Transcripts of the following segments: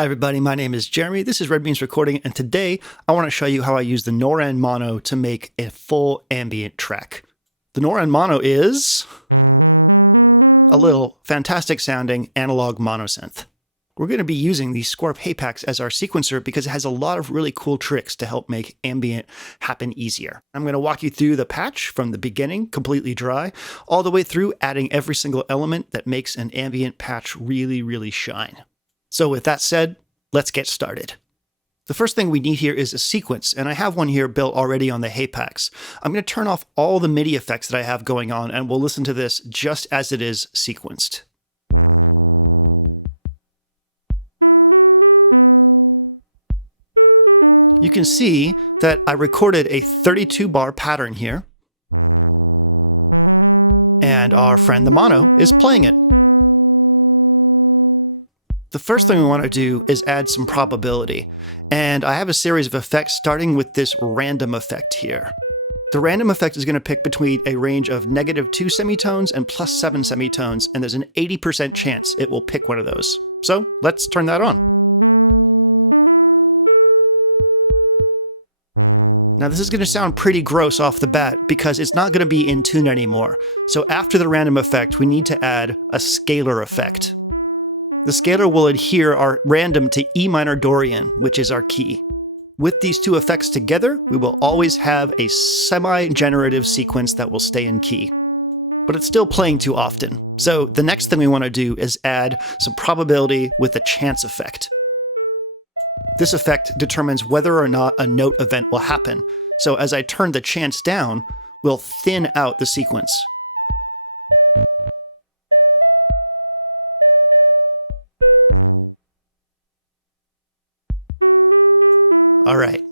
Hi everybody, my name is Jeremy, this is Red Beans Recording, and today I want to show you how I use the Norand Mono to make a full ambient track. The Norand Mono is a little fantastic sounding analog monosynth. We're going to be using the Scorp Hapax as our sequencer because it has a lot of really cool tricks to help make ambient happen easier. I'm going to walk you through the patch from the beginning, completely dry, all the way through adding every single element that makes an ambient patch really shine. So with that said, let's get started. The first thing we need here is a sequence, and I have one here built already on the Hapax. I'm going to turn off all the MIDI effects that I have going on, and we'll listen to this just as it is sequenced. You can see that I recorded a 32-bar pattern here, and our friend the Mono is playing it. The first thing we want to do is add some probability, and I have a series of effects starting with this random effect here. The random effect is going to pick between a range of -2 semitones and +7 semitones, and there's an 80% chance it will pick one of those. So let's turn that on. Now this is going to sound pretty gross off the bat because it's not going to be in tune anymore. So after the random effect, we need to add a scalar effect. The scalar will adhere our random to E minor Dorian, which is our key. With these two effects together, we will always have a semi-generative sequence that will stay in key. But it's still playing too often. So the next thing we want to do is add some probability with a chance effect. This effect determines whether or not a note event will happen. So as I turn the chance down, we'll thin out the sequence. All right.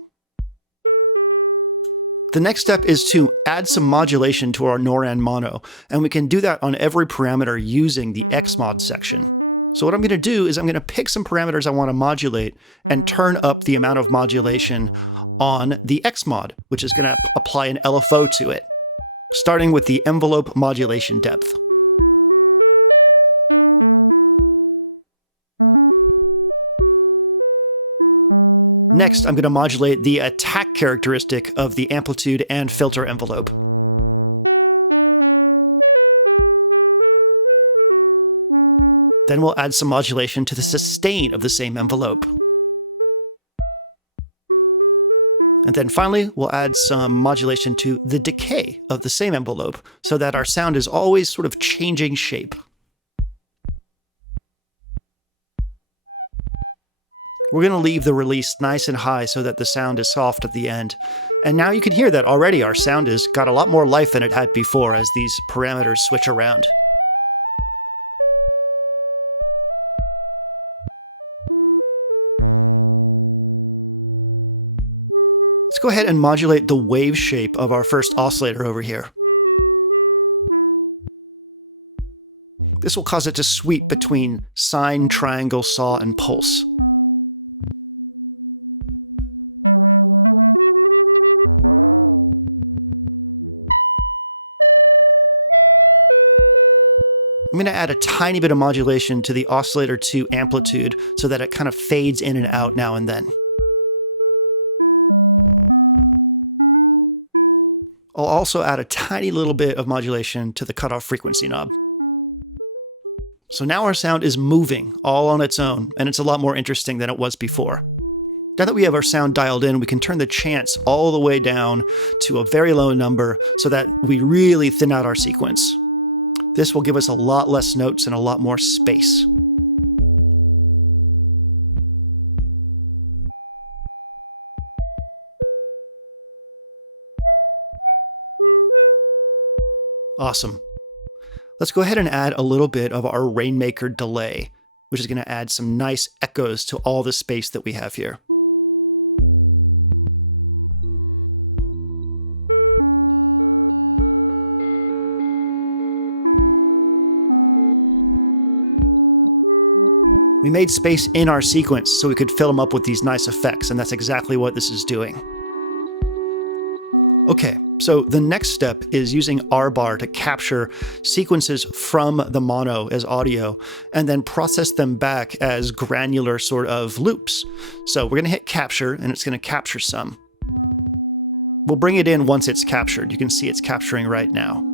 The next step is to add some modulation to our Norand Mono, and we can do that on every parameter using the Xmod section. So what I'm going to do is I'm going to pick some parameters I want to modulate and turn up the amount of modulation on the Xmod, which is going to apply an LFO to it, starting with the envelope modulation depth. Next, I'm going to modulate the attack characteristic of the amplitude and filter envelope. Then we'll add some modulation to the sustain of the same envelope. And then finally, we'll add some modulation to the decay of the same envelope so that our sound is always sort of changing shape. We're going to leave the release nice and high so that the sound is soft at the end. And now you can hear that already our sound has got a lot more life than it had before as these parameters switch around. Let's go ahead and modulate the wave shape of our first oscillator over here. This will cause it to sweep between sine, triangle, saw, and pulse. I'm going to add a tiny bit of modulation to the oscillator 2 amplitude so that it kind of fades in and out now and then. I'll also add a tiny little bit of modulation to the cutoff frequency knob. So now our sound is moving all on its own, and it's a lot more interesting than it was before. Now that we have our sound dialed in, we can turn the chance all the way down to a very low number so that we really thin out our sequence. This will give us a lot less notes and a lot more space. Awesome. Let's go ahead and add a little bit of our Rainmaker delay, which is going to add some nice echoes to all the space that we have here. We made space in our sequence so we could fill them up with these nice effects, and that's exactly what this is doing. Okay, So the next step is using R-bar to capture sequences from the mono as audio and then process them back as granular sort of loops. So we're going to hit capture and it's going to capture some. We'll bring it in once it's captured. You can see it's capturing right now.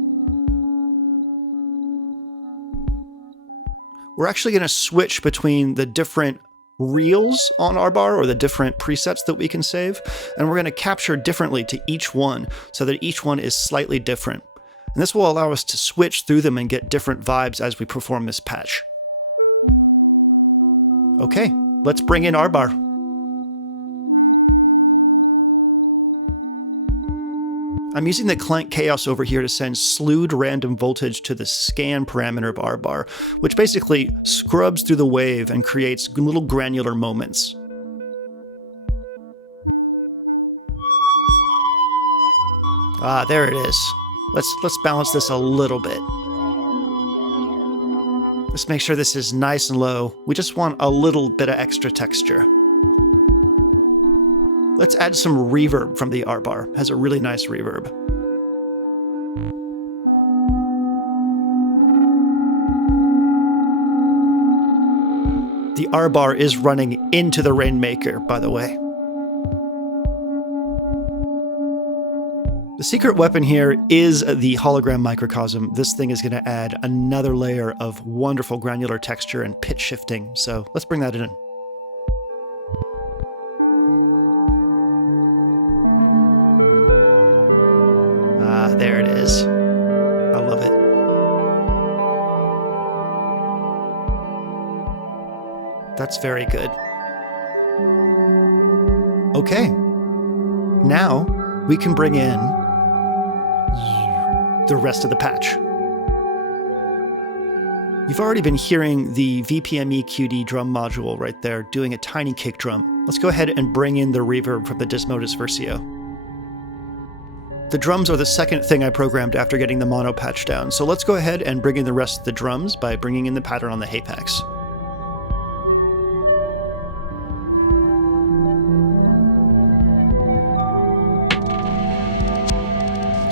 We're actually going to switch between the different reels on R-bar or the different presets that we can save, and we're going to capture differently to each one so that each one is slightly different. And this will allow us to switch through them and get different vibes as we perform this patch. Okay, let's bring in R-bar. I'm using the Clank Chaos over here to send slewed random voltage to the scan parameter of R-bar, which basically scrubs through the wave and creates little granular moments. Ah, there it is. Let's balance this a little bit. Let's make sure this is nice and low. We just want a little bit of extra texture. Let's add some reverb from the R-bar. It has a really nice reverb. The R-bar is running into the Rainmaker, by the way. The secret weapon here is the Hologram Microcosm. This thing is going to add another layer of wonderful granular texture and pitch shifting. So let's bring that in. There it is. I love it. That's very good. Okay. Now we can bring in the rest of the patch. You've already been hearing the VPME QD drum module right there doing a tiny kick drum. Let's go ahead and bring in the reverb from the Desmodus Versio. The drums are the second thing I programmed after getting the mono patch down, so let's go ahead and bring in the rest of the drums by bringing in the pattern on the Hapax.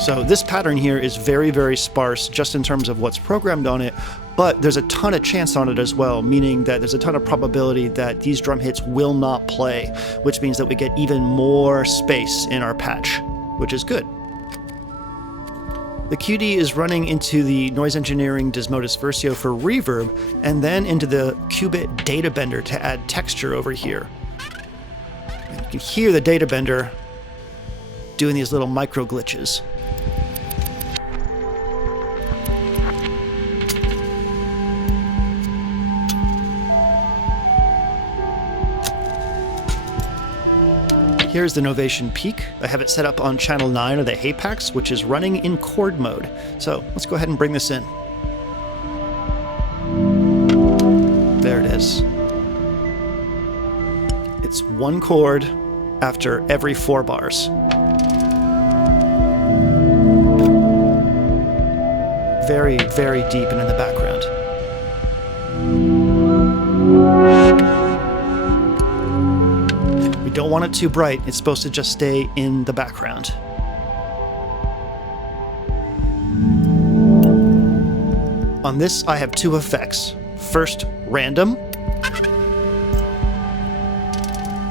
So this pattern here is very, very sparse just in terms of what's programmed on it, but there's a ton of chance on it as well, meaning that there's a ton of probability that these drum hits will not play, which means that we get even more space in our patch, which is good. The QD is running into the Noise Engineering Desmodus Versio for reverb, and then into the Qubit Data Bender to add texture over here. And you can hear the Data Bender doing these little micro glitches. Here's the Novation Peak. I have it set up on channel 9 of the Hapax, which is running in chord mode. So let's go ahead and bring this in. There it is. It's one chord after every 4 bars. Very, very deep and in the background. Don't want it too bright. It's supposed to just stay in the background. On this, I have 2 effects. First, random.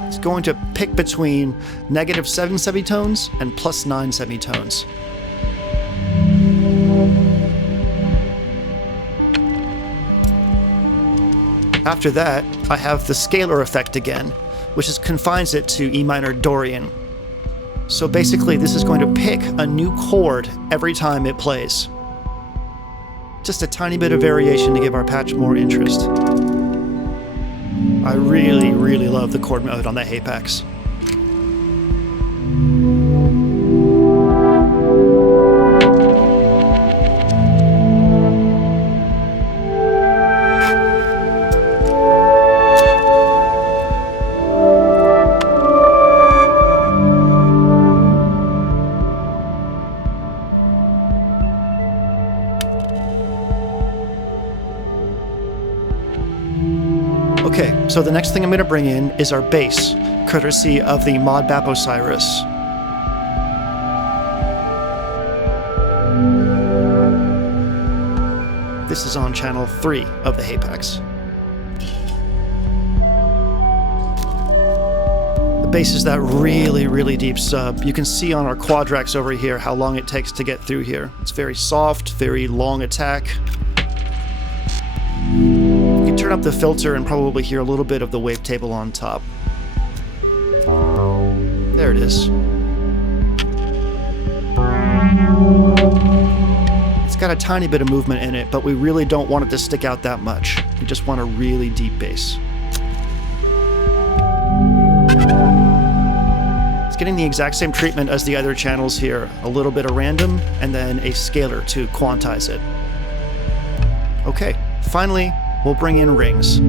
It's going to pick between -7 semitones and +9 semitones. After that, I have the scalar effect again, which confines it to E minor Dorian. So basically, this is going to pick a new chord every time it plays. Just a tiny bit of variation to give our patch more interest. I really, really love the chord mode on the Hapax. Okay, so the next thing I'm going to bring in is our bass, courtesy of the Mod Bap Osiris. This is on channel 3 of the Hapax. The bass is that really, really deep sub. You can see on our quad racks over here how long it takes to get through here. It's very soft, very long attack. You can turn up the filter and probably hear a little bit of the wavetable on top. There it is. It's got a tiny bit of movement in it, but we really don't want it to stick out that much. We just want a really deep bass. It's getting the exact same treatment as the other channels here. A little bit of random, and then a scalar to quantize it. Okay, finally, we'll bring in rings.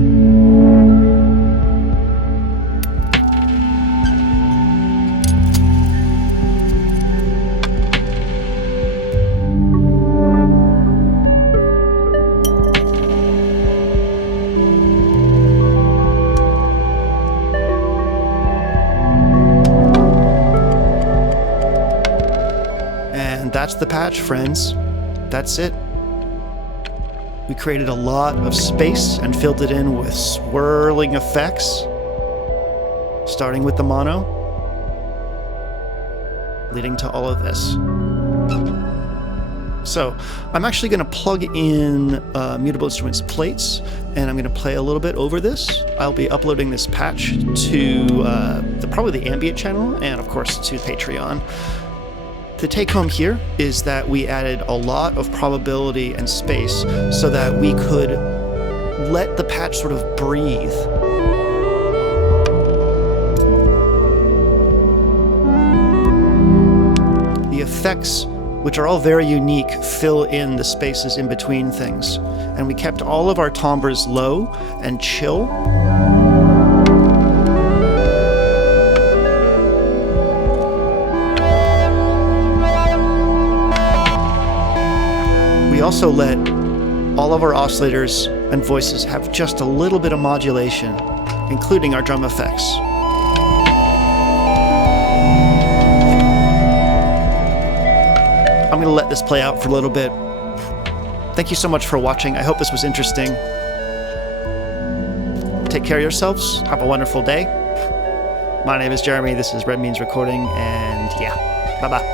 That's the patch, friends. That's it. We created a lot of space and filled it in with swirling effects, starting with the mono, leading to all of this. So I'm actually going to plug in Mutable Instruments plates, and I'm going to play a little bit over this. I'll be uploading this patch to probably the Ambient channel, and of course to Patreon. The take home here is that we added a lot of probability and space so that we could let the patch sort of breathe. The effects, which are all very unique, fill in the spaces in between things. And we kept all of our timbres low and chill. We also let all of our oscillators and voices have just a little bit of modulation, including our drum effects. I'm going to let this play out for a little bit. Thank you so much for watching. I hope this was interesting. Take care of yourselves. Have a wonderful day. My name is Jeremy. This is Red Means Recording, and yeah, bye-bye.